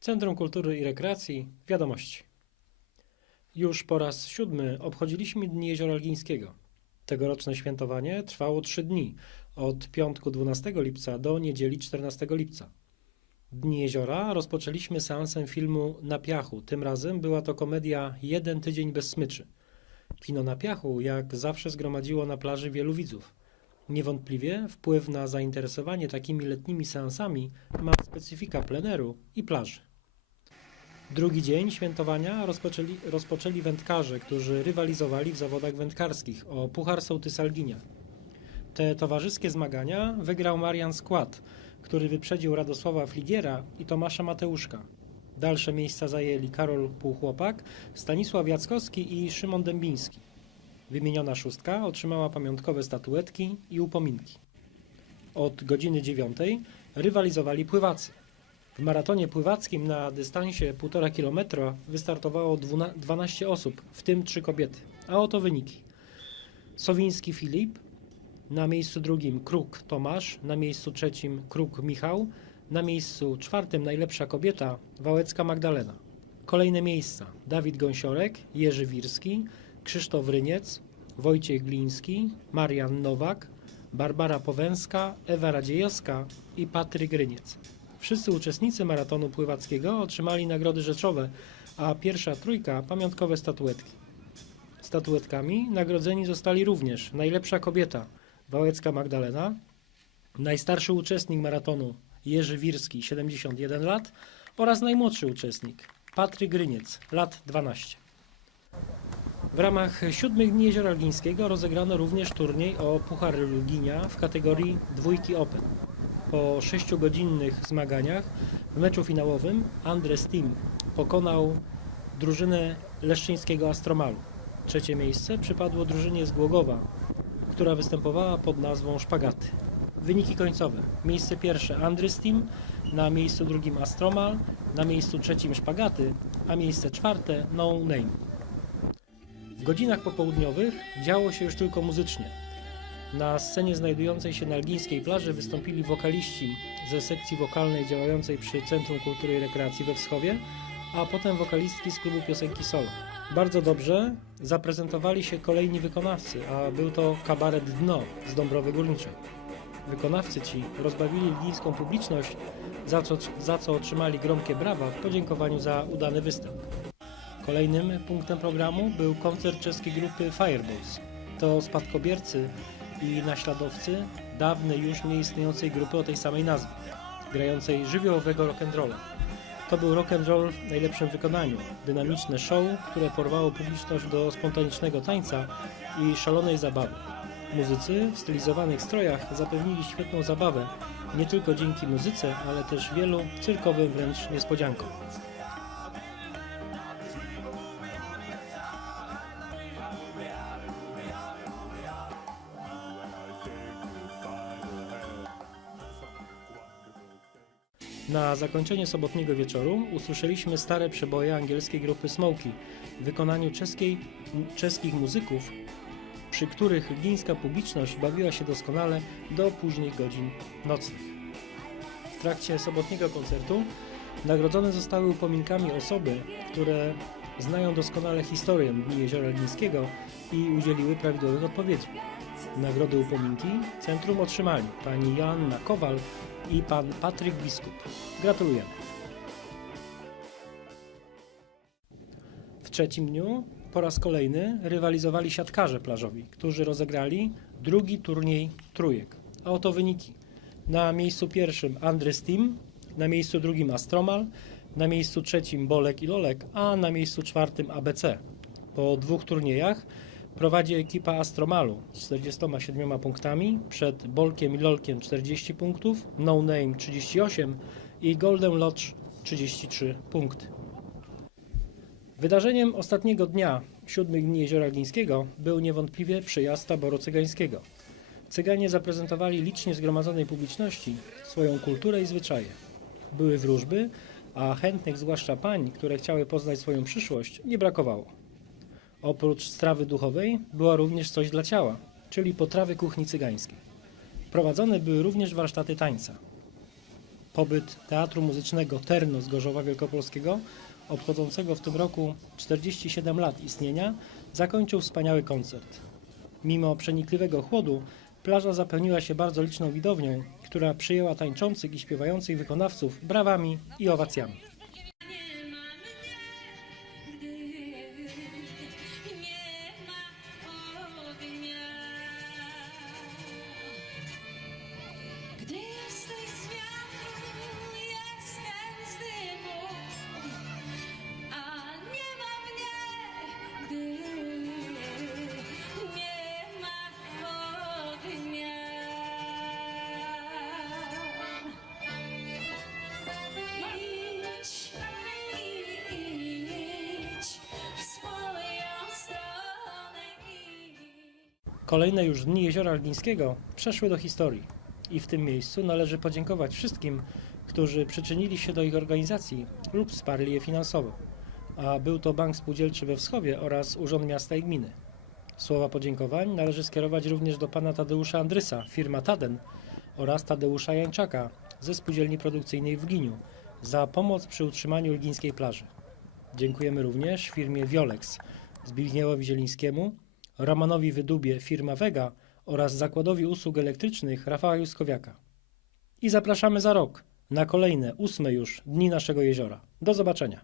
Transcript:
Centrum Kultury i Rekreacji, wiadomości. Już po raz siódmy obchodziliśmy Dni Jeziora Algińskiego. Tegoroczne świętowanie trwało trzy dni, od piątku 12 lipca do niedzieli 14 lipca. Dni Jeziora rozpoczęliśmy seansem filmu Na piachu. Tym razem była to komedia Jeden tydzień bez smyczy. Kino na piachu, jak zawsze, zgromadziło na plaży wielu widzów. Niewątpliwie wpływ na zainteresowanie takimi letnimi seansami ma specyfika pleneru i plaży. Drugi dzień świętowania rozpoczęli, rozpoczęli wędkarze, którzy rywalizowali w zawodach wędkarskich o Puchar Sołtysa Alginia. Te towarzyskie zmagania wygrał Marian Skład, który wyprzedził Radosława Fligiera i Tomasza Mateuszka. Dalsze miejsca zajęli Karol Półchłopak, Stanisław Jackowski i Szymon Dębiński. Wymieniona szóstka otrzymała pamiątkowe statuetki i upominki. Od godziny dziewiątej rywalizowali pływacy. W maratonie pływackim na dystansie 1,5 km wystartowało dwuna- 12 osób, w tym 3 kobiety. A oto wyniki. Sowiński Filip, na miejscu drugim Kruk Tomasz, na miejscu trzecim Kruk Michał, na miejscu czwartym najlepsza kobieta Wałecka Magdalena. Kolejne miejsca Dawid Gąsiorek, Jerzy Wirski, Krzysztof Ryniec, Wojciech Gliński, Marian Nowak, Barbara Powęska, Ewa Radziejowska i Patryk Ryniec. Wszyscy uczestnicy maratonu pływackiego otrzymali nagrody rzeczowe, a pierwsza trójka pamiątkowe statuetki. Statuetkami nagrodzeni zostali również najlepsza kobieta Wałecka Magdalena, najstarszy uczestnik maratonu Jerzy Wirski 71 lat oraz najmłodszy uczestnik Patryk Gryniec lat 12. W ramach siódmych dni Jeziora Algińskiego rozegrano również turniej o Puchar Luginia w kategorii dwójki Open. Po sześciogodzinnych zmaganiach w meczu finałowym Andres Team pokonał drużynę leszczyńskiego Astromalu. Trzecie miejsce przypadło drużynie z Głogowa, która występowała pod nazwą Szpagaty. Wyniki końcowe. Miejsce pierwsze Andrys Team, na miejscu drugim Astromal, na miejscu trzecim Szpagaty, a miejsce czwarte No Name. W godzinach popołudniowych działo się już tylko muzycznie. Na scenie znajdującej się na Algińskiej plaży wystąpili wokaliści ze sekcji wokalnej działającej przy Centrum Kultury i Rekreacji we Wschowie, a potem wokalistki z klubu piosenki solo. Bardzo dobrze zaprezentowali się kolejni wykonawcy, a był to kabaret Dno z Dąbrowy Górniczej. Wykonawcy ci rozbawili lgińską publiczność, za co, za co otrzymali gromkie brawa w podziękowaniu za udany występ. Kolejnym punktem programu był koncert czeskiej grupy Fireballs. To spadkobiercy i naśladowcy dawnej już nieistniejącej grupy o tej samej nazwie, grającej żywiołowego rock'n'rolla. To był rock'n'roll w najlepszym wykonaniu, dynamiczne show, które porwało publiczność do spontanicznego tańca i szalonej zabawy. Muzycy w stylizowanych strojach zapewnili świetną zabawę, nie tylko dzięki muzyce, ale też wielu cyrkowym wręcz niespodziankom. Na zakończenie sobotniego wieczoru usłyszeliśmy stare przeboje angielskiej grupy Smokey w wykonaniu czeskiej, czeskich muzyków, przy których lgińska publiczność bawiła się doskonale do późnych godzin nocnych. W trakcie sobotniego koncertu nagrodzone zostały upominkami osoby, które znają doskonale historię Dni Jeziora Lgińskiego i udzieliły prawidłowych odpowiedzi. Nagrody upominki centrum otrzymali pani Joanna Kowal i pan Patryk Biskup. Gratulujemy. W trzecim dniu po raz kolejny rywalizowali siatkarze plażowi, którzy rozegrali drugi turniej trójek. A oto wyniki. Na miejscu pierwszym Andrys Team, na miejscu drugim Astromal, na miejscu trzecim Bolek i Lolek, a na miejscu czwartym ABC. Po dwóch turniejach prowadzi ekipa Astromalu z 47 punktami, przed Bolkiem i Lolkiem 40 punktów, No Name 38 i Golden Lodge 33 punkty. Wydarzeniem ostatniego dnia siódmych dni Jeziora Glińskiego był niewątpliwie przyjazd taboru cygańskiego. Cyganie zaprezentowali licznie zgromadzonej publiczności swoją kulturę i zwyczaje. Były wróżby, a chętnych, zwłaszcza pań, które chciały poznać swoją przyszłość, nie brakowało. Oprócz strawy duchowej była również coś dla ciała, czyli potrawy kuchni cygańskiej. Prowadzone były również warsztaty tańca. pobyt Teatru Muzycznego Terno z Gorzowa Wielkopolskiego, obchodzącego w tym roku 47 lat istnienia, zakończył wspaniały koncert. Mimo przenikliwego chłodu, plaża zapełniła się bardzo liczną widownią, która przyjęła tańczących i śpiewających wykonawców brawami i owacjami. Kolejne już dni Jeziora Algińskiego przeszły do historii i w tym miejscu należy podziękować wszystkim, którzy przyczynili się do ich organizacji lub wsparli je finansowo. A był to Bank Spółdzielczy we Wschowie oraz Urząd Miasta i Gminy. Słowa podziękowań należy skierować również do pana Tadeusza Andrysa, firma Taden oraz Tadeusza Jańczaka ze Spółdzielni Produkcyjnej w Giniu za pomoc przy utrzymaniu Lgińskiej plaży. Dziękujemy również firmie Violex, Zbigniewowi Zielińskiemu, Romanowi Wydubie, firma Vega oraz Zakładowi Usług Elektrycznych Rafała Juskowiaka. I zapraszamy za rok na kolejne, ósme już Dni Naszego Jeziora. Do zobaczenia.